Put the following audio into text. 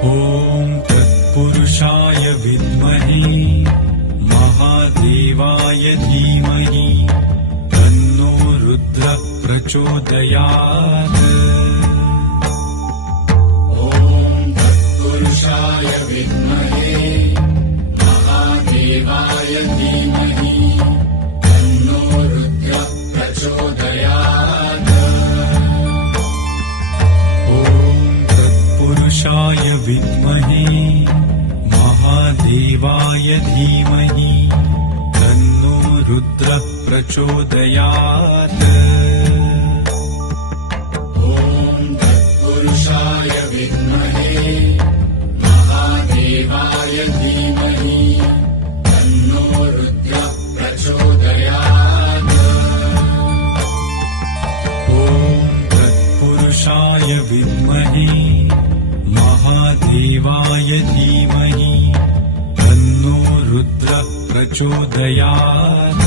ॐ तत्पुरुषाय विद्महे महादेवाय धीमहि तन्नो रुद्रः प्रचोदयात्। ॐ तत्पुरुषाय विद्महे महादेवाय धीमहि तन्नो रुद्रः प्रचोदयात्। पुरुषाय विद्महे महादेवाय धीमहि तन्नो रुद्रः प्रचोदयात्। ॐ तत्पुरुषाय विद्महे महादेवाय धीमहि तन्नो रुद्रः प्रचोदयात्। ॐ तत्पुरुषाय विद्महे महादेवाय धीमहि तन्नो रुद्रः प्रचोदयात्।